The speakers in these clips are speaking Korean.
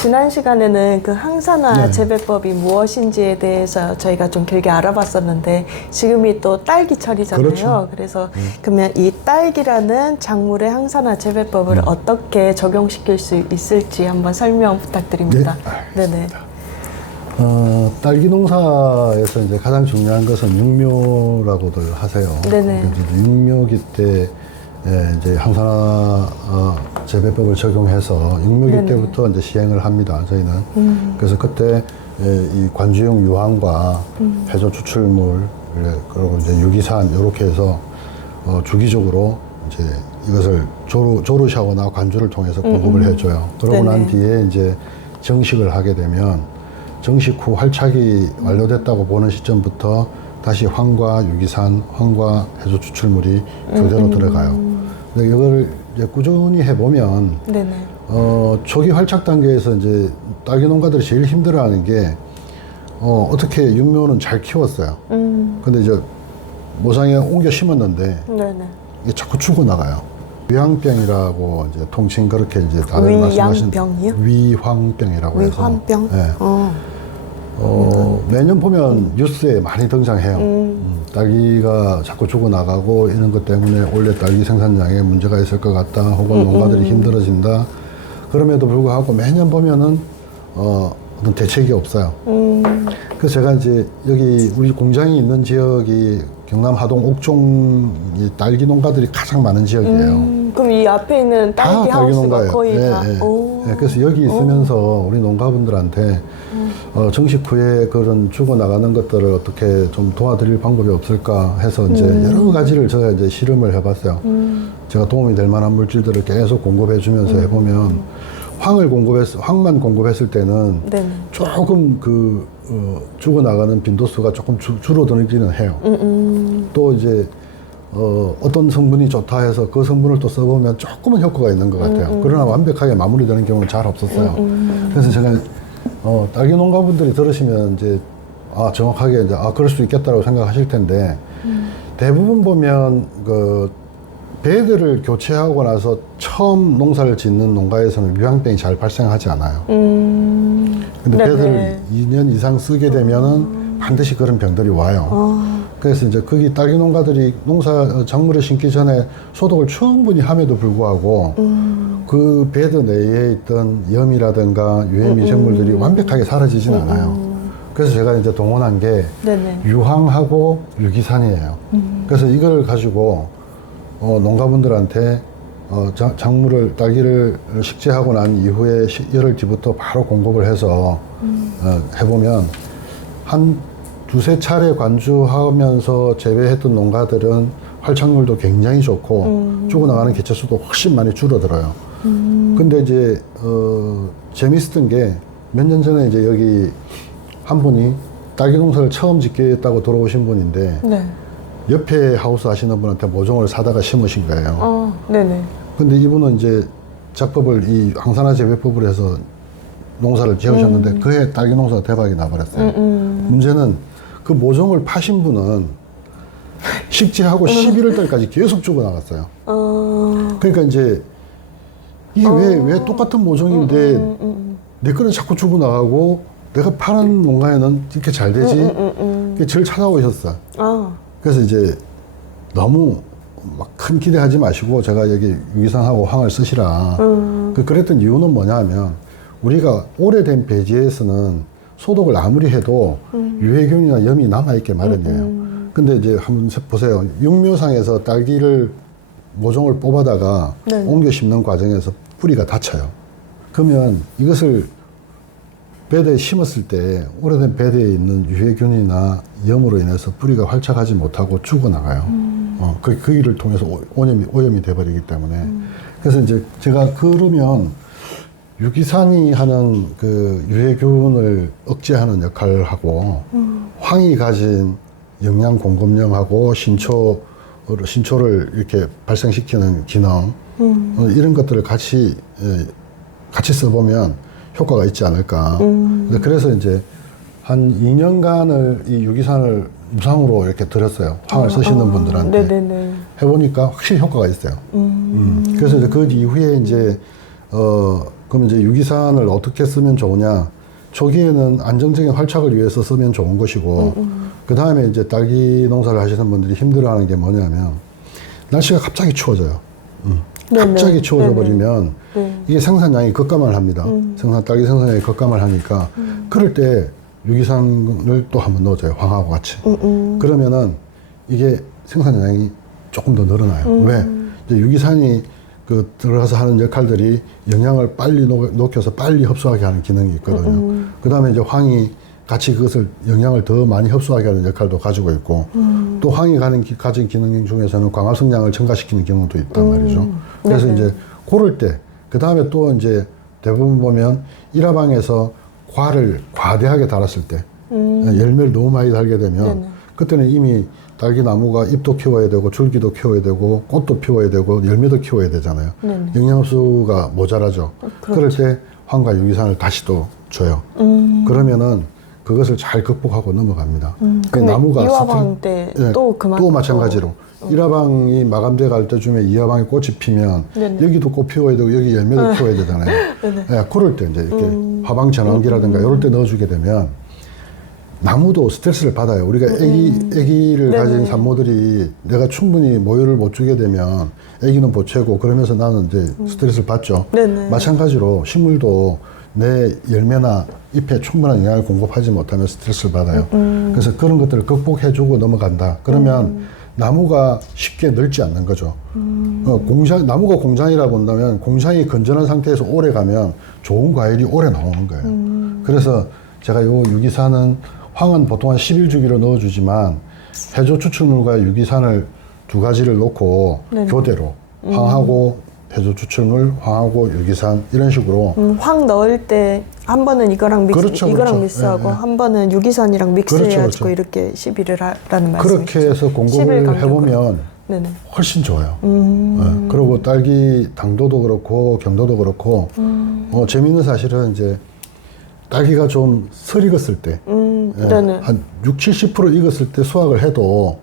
지난 시간에는 그 항산화 네. 재배법이 무엇인지에 대해서 저희가 좀 길게 알아봤었는데 지금이 또 딸기철이잖아요. 그렇죠. 그래서 그러면 이 딸기라는 작물의 항산화 재배법을 어떻게 적용시킬 수 있을지 한번 설명 부탁드립니다. 네, 네네. 딸기 농사에서 이제 가장 중요한 것은 육묘라고들 하세요. 네네. 그래서 육묘기 때 이제 항산화 재배법을 적용해서 육묘기 네네. 때부터 이제 시행을 합니다. 저희는. 그래서 그때 이 관주용 유황과 해조 추출물 그리고 이제 유기산 이렇게 해서 주기적으로 이제 이것을 조르샤거나 관주를 통해서 공급을 해줘요. 그러고 난 네네. 뒤에 이제 정식을 하게 되면 정식 후 활착이 완료됐다고 보는 시점부터 다시 황과 유기산, 황과 해조 추출물이 교대로 들어가요. 근데 이걸 이제 꾸준히 해보면 네네. 초기 활착 단계에서 이제 딸기 농가들이 제일 힘들어하는 게 어떻게 육묘는 잘 키웠어요. 근데 이제 모상에 옮겨 심었는데 네네. 이게 자꾸 죽어나가요. 위황병이라고 이제 통칭 그렇게 이제 다들 말씀하시는 위양병이요? 위황병이라고 해서 위황병? 네. 매년 보면 뉴스에 많이 등장해요. 딸기가 자꾸 죽어나가고 이런 것 때문에 올해 딸기 생산량에 문제가 있을 것 같다. 혹은 농가들이 힘들어진다. 그럼에도 불구하고 매년 보면은 어떤 대책이 없어요. 그래서 제가 이제 여기 우리 공장이 있는 지역이 경남 하동 옥종 이 딸기 농가들이 가장 많은 지역이에요. 그럼 이 앞에 있는 딸기 다 하우스가 농가예요. 거의 예, 다. 예. 오. 예, 그래서 여기 있으면서 우리 농가분들한테 정식 후에 그런 죽어나가는 것들을 어떻게 좀 도와드릴 방법이 없을까 해서 이제 여러 가지를 제가 이제 실험을 해봤어요. 제가 도움이 될 만한 물질들을 계속 공급해주면서 해보면 황만 공급했을 때는 네네. 조금 죽어나가는 빈도수가 조금 줄어들기는 해요. 또 이제 어떤 성분이 좋다 해서 그 성분을 또 써보면 조금은 효과가 있는 것 같아요. 그러나 완벽하게 마무리되는 경우는 잘 없었어요. 그래서 제가 딸기 농가분들이 들으시면 이제 정확하게 이제 그럴 수 있겠다라고 생각하실 텐데 대부분 보면 그 배들을 교체하고 나서 처음 농사를 짓는 농가에서는 위황병이 잘 발생하지 않아요. 근데 네네. 배들을 2년 이상 쓰게 되면은 반드시 그런 병들이 와요. 그래서 이제 거기 딸기 농가들이 작물을 심기 전에 소독을 충분히 함에도 불구하고 그 배드 내에 있던 염이라든가 유해 미생물들이 완벽하게 사라지진 않아요. 그래서 제가 이제 동원한 게 네네. 유황하고 유기산이에요. 그래서 이걸 가지고 농가분들한테 딸기를 식재하고 난 이후에 열흘 뒤부터 바로 공급을 해서 해보면 한 두세 차례 관주하면서 재배했던 농가들은 활착률도 굉장히 좋고 죽어나가는 개체수도 훨씬 많이 줄어들어요. 근데 이제 재밌었던 게 몇 년 전에 이제 여기 한 분이 딸기 농사를 처음 짓겠다고 돌아오신 분인데 네. 옆에 하우스 하시는 분한테 모종을 사다가 심으신 거예요. 네네. 근데 이분은 이제 이 항산화 재배법을 해서 농사를 지으셨는데 그해 딸기 농사가 대박이 나버렸어요. 문제는 그 모종을 파신 분은 식재하고 11월 달까지 계속 죽어나갔어요. 그러니까 이제 이게 왜 똑같은 모종인데 내 거는 자꾸 죽어나가고 내가 파는 농가에는 이렇게 잘 되지? 저를 찾아오셨어. 그래서 이제 너무 막 큰 기대하지 마시고 제가 여기 유기산하고 황을 쓰시라. 그랬던 이유는 뭐냐 하면 우리가 오래된 배지에서는 소독을 아무리 해도 유해균이나 염이 남아있게 마련이에요. 근데 이제 한번 보세요. 육묘상에서 딸기를 모종을 뽑아다가 네네. 옮겨 심는 과정에서 뿌리가 다쳐요. 그러면 이것을 배대에 심었을 때 오래된 배대에 있는 유해균이나 염으로 인해서 뿌리가 활착하지 못하고 죽어나가요. 그 일을 통해서 오염이 돼버리기 때문에. 그래서 이제 제가 그러면 유기산이 하는 그 유해균을 억제하는 역할을 하고 황이 가진 영양 공급력하고 신초를 이렇게 발생시키는 기능 이런 것들을 같이 써보면 효과가 있지 않을까. 그래서 이제 한 2년간을 이 유기산을 무상으로 이렇게 드렸어요. 황을 쓰시는 분들한테. 네네네. 해보니까 확실히 효과가 있어요. 그래서 이제 그 이후에 이제 그럼 이제 유기산을 어떻게 쓰면 좋으냐? 초기에는 안정적인 활착을 위해서 쓰면 좋은 것이고, 그 다음에 이제 딸기 농사를 하시는 분들이 힘들어하는 게 뭐냐면, 날씨가 갑자기 추워져요. 갑자기 추워져 버리면, 이게 생산량이 급감을 합니다. 딸기 생산량이 급감을 하니까, 그럴 때 유기산을 또 한번 넣어줘요. 황하고 같이. 그러면은 이게 생산량이 조금 더 늘어나요. 왜? 이제 유기산이 들어가서 하는 역할들이 영양을 빨리 녹여서 빨리 흡수하게 하는 기능이 있거든요. 그 다음에 이제 황이 같이 그것을 영양을 더 많이 흡수하게 하는 역할도 가지고 있고, 또 황이 가진 기능 중에서는 광합성량을 증가시키는 기능도 있단 말이죠. 그래서 이제 고를 때, 그 다음에 또 이제 대부분 보면 일화방에서 과를 과대하게 달았을 때, 열매를 너무 많이 달게 되면, 그때는 이미 딸기 나무가 잎도 키워야 되고 줄기도 키워야 되고 꽃도 피워야 되고 열매도 키워야 되잖아요. 영양 흡수가 모자라죠. 그럴 때 황과 유기산을 다시 또 줘요. 그러면은 그것을 잘 극복하고 넘어갑니다. 그 나무가 이화방 때 또 그만 또 마찬가지로 일화방이 마감돼 갈 때쯤에 이화방에 꽃이 피면 여기도 꽃 피워야 되고 여기 열매도 피워야 되잖아요. 그럴 때 이제 이렇게 화방 전환기라든가 이럴 때 넣어주게 되면 나무도 스트레스를 받아요. 우리가 애기를 가진 산모들이 내가 충분히 모유를 못 주게 되면 애기는 보채고 그러면서 나는 이제 스트레스를 받죠. 마찬가지로 식물도 내 열매나 잎에 충분한 영양을 공급하지 못하면 스트레스를 받아요. 그래서 그런 것들을 극복해주고 넘어간다. 그러면 나무가 쉽게 늙지 않는 거죠. 나무가 공장이라 본다면 공장이 건전한 상태에서 오래 가면 좋은 과일이 오래 나오는 거예요. 그래서 제가 요 유기산은 황은 보통 한 10일 주기로 넣어주지만 해조 추출물과 유기산을 두 가지를 놓고 교대로 황하고 해조 추출물, 황하고 유기산 이런 식으로 황 넣을 때 한 번은 이거랑 믹스하고 한 번은 유기산이랑 믹스해가지고 이렇게 시비를 하라는 말씀이시죠? 그렇게 해서 공급을 해보면 훨씬 좋아요. 그리고 딸기 당도도 그렇고 경도도 그렇고 재미있는 사실은 이제 딸기가 좀 설 익었을 때 한 60, 70% 익었을 때 수확을 해도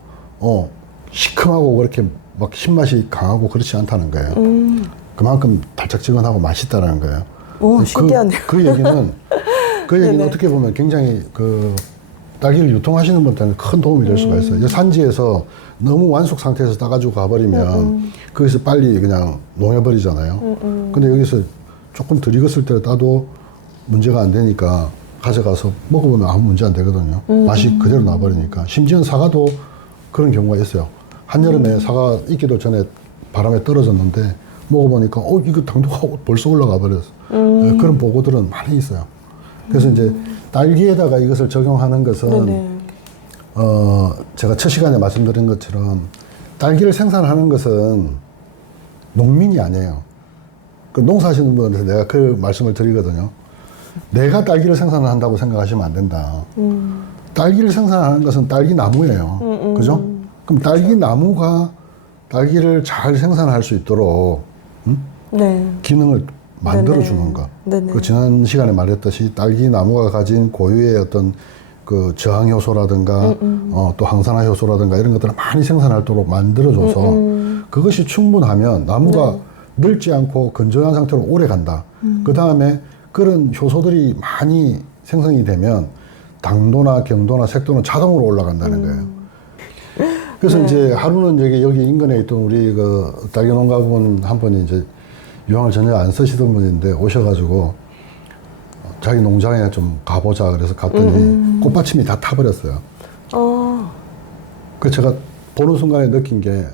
시큼하고 그렇게 막 신맛이 강하고 그렇지 않다는 거예요. 그만큼 달짝지근하고 맛있다라는 거예요. 오, 신기하네요. 그 얘기는 어떻게 보면 굉장히 딸기를 유통하시는 분들한테 큰 도움이 될 수가 있어요. 산지에서 너무 완숙 상태에서 따가지고 가버리면 거기서 빨리 그냥 농해버리잖아요. 근데 여기서 조금 덜 익었을 때 따도 문제가 안 되니까 가져가서 먹어보면 아무 문제 안 되거든요. 맛이 그대로 나버리니까. 심지어는 사과도 그런 경우가 있어요. 한여름에 사과 익기도 전에 바람에 떨어졌는데 먹어보니까 이거 당도가 벌써 올라가 버렸어. 그런 보고들은 많이 있어요. 그래서 이제 딸기에다가 이것을 적용하는 것은 제가 첫 시간에 말씀드린 것처럼 딸기를 생산하는 것은 농민이 아니에요. 그 농사하시는 분한테 내가 그 말씀을 드리거든요. 내가 딸기를 생산한다고 생각하시면 안 된다. 딸기를 생산하는 것은 딸기 나무예요. 그죠? 그럼 딸기 나무가 딸기를 잘 생산할 수 있도록 기능을 만들어주는 것. 그 지난 시간에 말했듯이 딸기 나무가 가진 고유의 어떤 그 저항 효소라든가 또 항산화 효소라든가 이런 것들을 많이 생산하도록 만들어줘서 그것이 충분하면 나무가 늙지 않고 건전한 상태로 오래 간다. 그 다음에 그런 효소들이 많이 생성이 되면 당도나 경도나 색도는 자동으로 올라간다는 거예요. 그래서 이제 하루는 여기 인근에 있던 우리 그 딸기 농가분 한 분이 이제 유황을 전혀 안 쓰시던 분인데 오셔가지고 자기 농장에 좀 가보자 그래서 갔더니 꽃받침이 다 타버렸어요. 그래서 제가 보는 순간에 느낀 게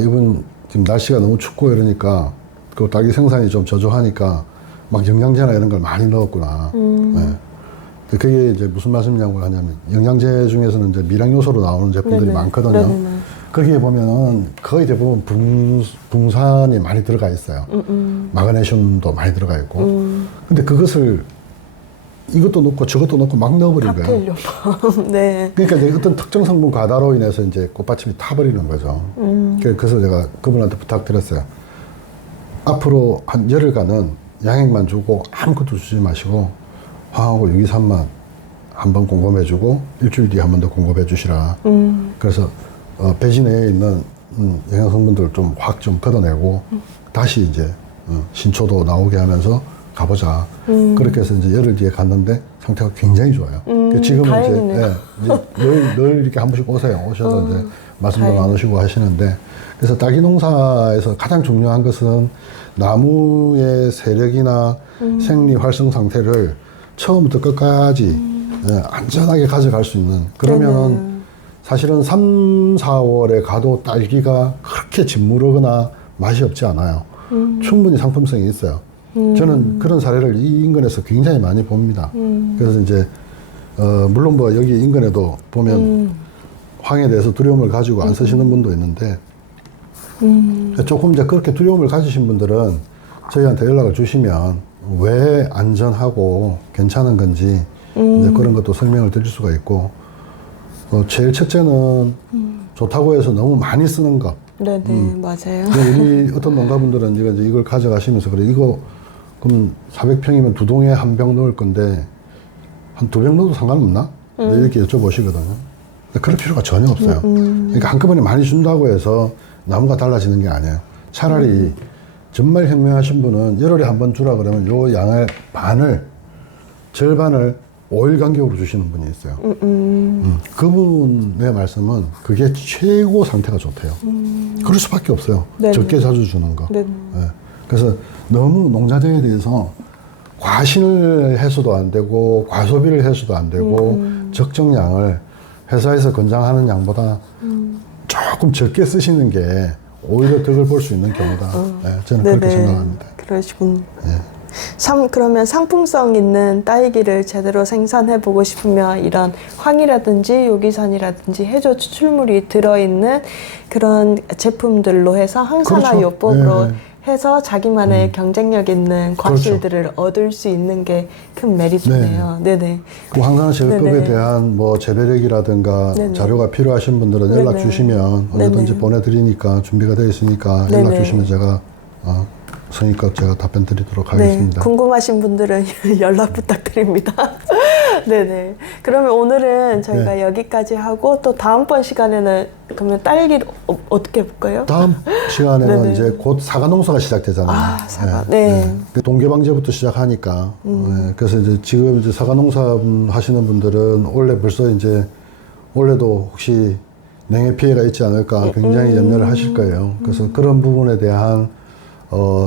이분 지금 날씨가 너무 춥고 이러니까 그 딸기 생산이 좀 저조하니까 막 영양제나 이런 걸 많이 넣었구나. 그게 이제 무슨 말씀이냐고 하냐면 영양제 중에서는 이제 미량 요소로 나오는 제품들이 많거든요. 거기에 보면은 거의 대부분 붕산이 많이 들어가 있어요. 마그네슘도 많이 들어가 있고. 근데 그것을 이것도 넣고 저것도 넣고 막 넣어버린 거예요. 그러니까 이제 어떤 특정 성분 과다로 인해서 이제 꽃받침이 타버리는 거죠. 그래서 제가 그분한테 부탁드렸어요. 앞으로 한 열흘간은 양액만 주고 아무것도 주지 마시고 황하고 유기산만 한번 공급해주고 일주일 뒤에 한 번 더 공급해 주시라. 그래서 배지 내에 있는 영양 성분들을 좀 확 좀 걷어내고 다시 이제 신초도 나오게 하면서 가보자. 그렇게 해서 이제 열흘 뒤에 갔는데 상태가 굉장히 좋아요. 지금은 다행이네요. 이제 늘 이렇게 한 번씩 오셔서 이제 말씀도 다행이네. 나누시고 하시는데, 그래서 딸기 농사에서 가장 중요한 것은 나무의 세력이나 생리 활성 상태를 처음부터 끝까지 안전하게 가져갈 수 있는, 그러면은 사실은 3, 4월에 가도 딸기가 그렇게 짓무르거나 맛이 없지 않아요. 충분히 상품성이 있어요. 저는 그런 사례를 이 인근에서 굉장히 많이 봅니다. 그래서 이제 물론 뭐 여기 인근에도 보면 황에 대해서 두려움을 가지고 안 쓰시는 분도 있는데, 조금 이제 그렇게 두려움을 가지신 분들은 저희한테 연락을 주시면 왜 안전하고 괜찮은 건지 이제 그런 것도 설명을 드릴 수가 있고, 제일 첫째는 좋다고 해서 너무 많이 쓰는 것. 네네, 맞아요. 우리 어떤 농가분들은 이제 이걸 가져가시면서 그래, 이거 그럼 400평이면 2동에 1병 넣을 건데 한 2병 넣어도 상관없나? 이렇게 여쭤보시거든요. 근데 그럴 필요가 전혀 없어요. 그러니까 한꺼번에 많이 준다고 해서 나무가 달라지는 게 아니에요. 차라리 정말 현명하신 분은 열흘에 한 번 주라 그러면 요 양의 절반을 5일 간격으로 주시는 분이 있어요. 그분의 말씀은 그게 최고 상태가 좋대요. 그럴 수밖에 없어요. 네네. 적게 자주 주는 거. 네네. 예. 그래서 너무 농자재에 대해서 과신을 해서도 안 되고 과소비를 해서도 안 되고 적정량을 회사에서 권장하는 양보다 조금 적게 쓰시는 게 오히려 덕을 볼 수 있는 경우다. 예, 저는 그렇게 생각합니다. 그러시군요. 예. 그러면 상품성 있는 딸기를 제대로 생산해보고 싶으면 이런 황이라든지 요기산이라든지 해조 추출물이 들어있는 그런 제품들로 해서 항산화요법으로 그렇죠. 해서 자기만의 경쟁력 있는 과실들을 얻을 수 있는 게 큰 메리트네요. 네네. 그 항산화 재배법에 네네. 대한 뭐 재배력이라든가 네네. 자료가 필요하신 분들은 연락 네네. 주시면 언제든지 네네. 보내드리니까 준비가 되어 있으니까 연락 네네. 주시면 제가 성의껏 제가 답변 드리도록 네, 하겠습니다. 궁금하신 분들은 연락 부탁드립니다. 네네. 그러면 오늘은 저희가 여기까지 하고 또 다음번 시간에는 그러면 딸기를 어떻게 해볼까요? 다음 시간에는 네네. 이제 곧 사과 농사가 시작되잖아요. 아, 사과. 네. 그 동계방제부터 시작하니까. 그래서 이제 지금 이제 사과 농사 하시는 분들은 올해 벌써 이제 올해도 혹시 냉해 피해가 있지 않을까 굉장히 염려를 하실 거예요. 그래서 그런 부분에 대한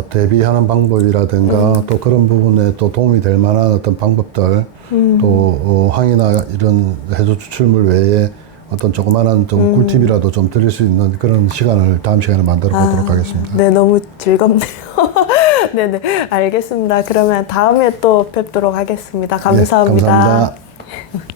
대비하는 방법이라든가 또 그런 부분에 또 도움이 될 만한 어떤 방법들 또 황이나 이런 해조 추출물 외에 어떤 조그마한 좀 꿀팁이라도 좀 드릴 수 있는 그런 시간을 다음 시간에 만들어 보도록 하겠습니다. 네, 너무 즐겁네요. 네네, 알겠습니다. 그러면 다음에 또 뵙도록 하겠습니다. 감사합니다. 네, 감사합니다.